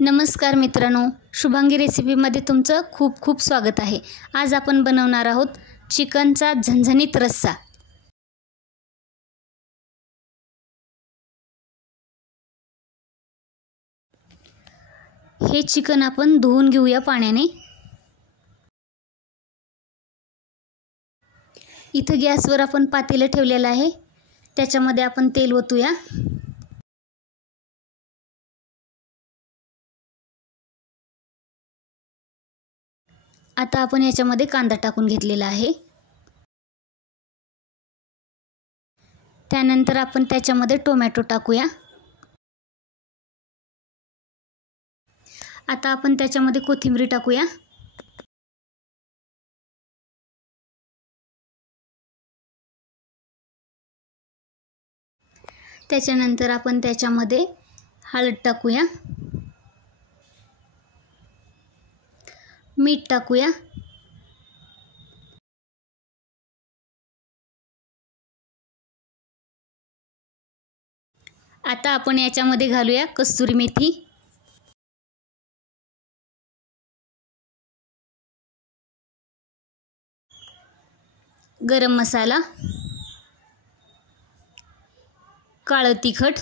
नमस्कार मित्रांनो, शुभांगी रेसिपीमध्ये तुमचं खूप खूप स्वागत आहे। आज आपण बनवणार आहोत चिकनचा झणझणीत रस्सा। हे चिकन आपण धुवून घेऊया पाण्याने। इथे गॅसवर आपण पातेलं ठेवलेलं आहे, त्याच्यामध्ये आपण तेल ओतूया। आता आपण याच्यामध्ये कांदा टाकून घेतलेला आहे। त्यानंतर आपण त्याच्यामध्ये टोमॅटो टाकूया। आता आपण त्याच्यामध्ये कोथिंबीर टाकूया। त्याच्यानंतर आपण त्याच्यामध्ये हळद टाकूया, मीठ टाकूया, आता आपण याच्यामध्ये घालूया कस्तुरी मेथी, गरम मसाला, काळं तिखट,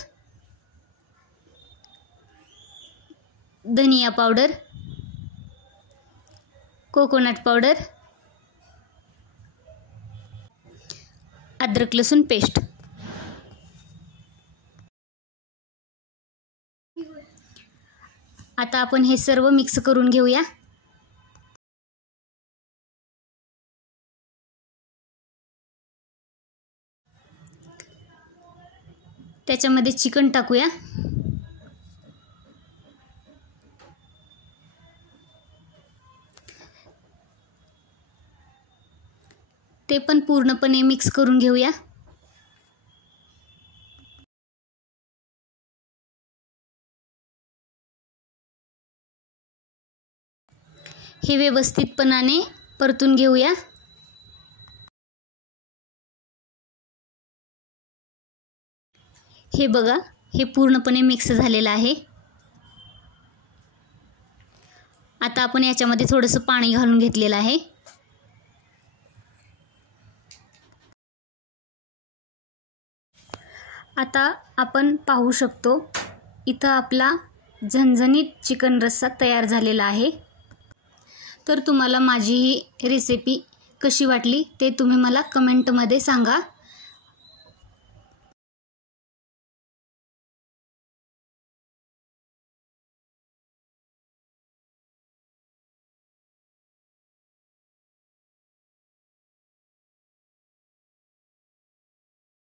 धनिया पावडर, कोकोनट पावडर, अद्रक लसूण पेस्ट। आता आपण हे सर्व मिक्स करून घेऊया। त्याच्यामध्ये चिकन टाकूया। ते पण पूर्णपणे मिक्स करून घेऊया। हे व्यवस्थितपणाने परतून घेऊया। हे बघा, हे पूर्णपणे मिक्स झालेलं आहे। आता आपण याच्यामध्ये थोडंसं पाणी घालून घेतलेलं आहे। आता आपण पाहू शकतो, इथं आपला झणझणीत चिकन रस्सा तयार झालेला आहे। तर तुम्हाला माझी ही रेसिपी कशी वाटली ते तुम्ही मला कमेंटमध्ये सांगा।